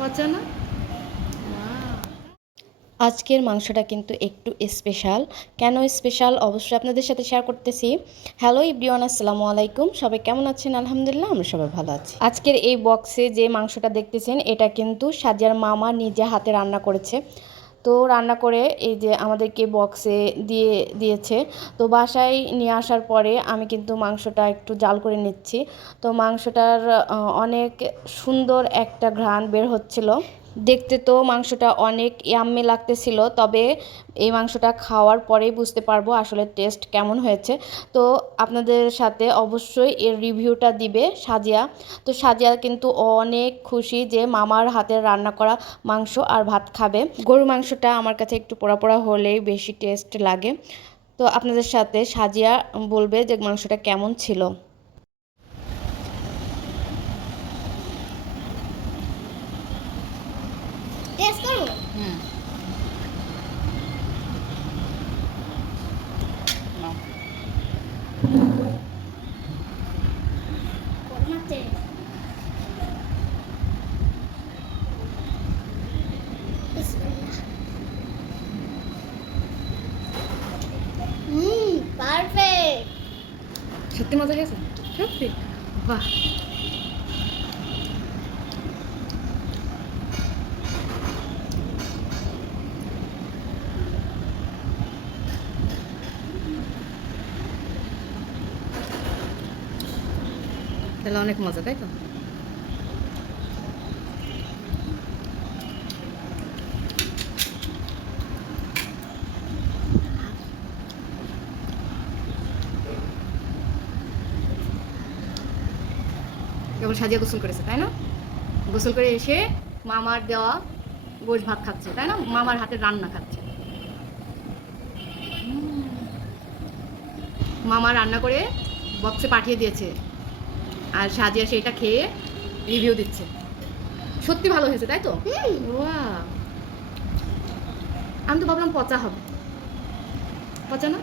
পচা না? আজকের মাংসটা কিন্তু একটু স্পেশাল। কেন স্পেশাল অবশ্যই আপনাদের সাথে শেয়ার করতেছি। হ্যালো এভরিওয়ান, আসসালামু আলাইকুম। সবাই কেমন আছেন? আলহামদুলিল্লাহ আমরা সবাই ভালো আছি। আজকের এই বক্সে যে মাংসটা দেখতেছেন এটা কিন্তু সাজিয়ার মামা নিজে হাতে রান্না করেছে। তো রান্না করে এই যে আমাদেরকে বক্সে দিয়েছে। তো বাসায় নিয়ে আসার পরে আমি কিন্তু মাংসটা একটু জাল করে নিচ্ছি। তো মাংসটার অনেক সুন্দর একটা ঘ্রাণ বের হচ্ছিল। দেখতে তো মাংসটা অনেক ইয়াম্মি লাগতেছিল, তবে এই মাংসটা খাওয়ার পরেই বুঝতে পারবো আসলে টেস্ট কেমন হয়েছে। তো আপনাদের সাথে অবশ্যই এর রিভিউটা দিবে সাজিয়া। তো সাজিয়া কিন্তু অনেক খুশি যে মামার হাতের রান্না করা মাংস আর ভাত খাবে। গরুর মাংসটা আমার কাছে একটু পোড়া পোড়া হলেই বেশি টেস্ট লাগে। তো আপনাদের সাথে সাজিয়া বলবে যে মাংসটা কেমন ছিল। টেস্ট করবো? পারফেক্ট। সত্যি মজা হয়েছে? সত্যি? বাহ! তাহলে অনেক মজা, তাই তো? কেবল সাজিয়া গোসল করেছে, তাই না? গোসল করে এসে মামার দেওয়া গোশ ভাত খাচ্ছে, তাই না? মামার হাতের রান্না খাচ্ছে। মামা রান্না করে বক্সে পাঠিয়ে দিয়েছে, আর সাজিয়া সেটা খেয়ে রিভিউ দিচ্ছে। সত্যি ভালো হয়েছে, তাই তো? ওয়াও! আমি তো ভাবলাম পচা হবে। পচা না?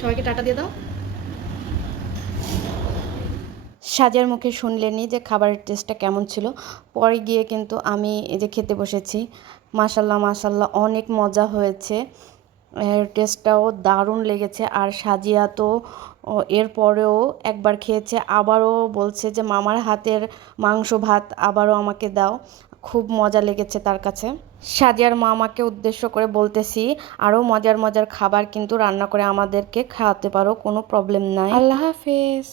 সবাইকে টাটা দিয়ে দাও। সাজার মুখে শুনলেনই যে খাবারের টেস্টটা কেমন ছিল। পরে গিয়ে কিন্তু আমি এই যে খেতে বসেছি। মাশাল্লাহ মাশাল্লাহ অনেক মজা হয়েছে। এর টেস্টটাও দারুণ লেগেছে। আর সাজিয়া তো এরপরেও একবার খেয়েছে, আবারও বলছে যে মামার হাতের মাংস ভাত আবারও আমাকে দাও। খুব মজা লেগেছে তার কাছে। সাজিয়ার মামাকে উদ্দেশ্য করে বলতেছি, আরও মজার মজার খাবার কিন্তু রান্না করে আমাদেরকে খাওয়াতে পারো, কোনো প্রবলেম নাই। আল্লাহ হাফেজ।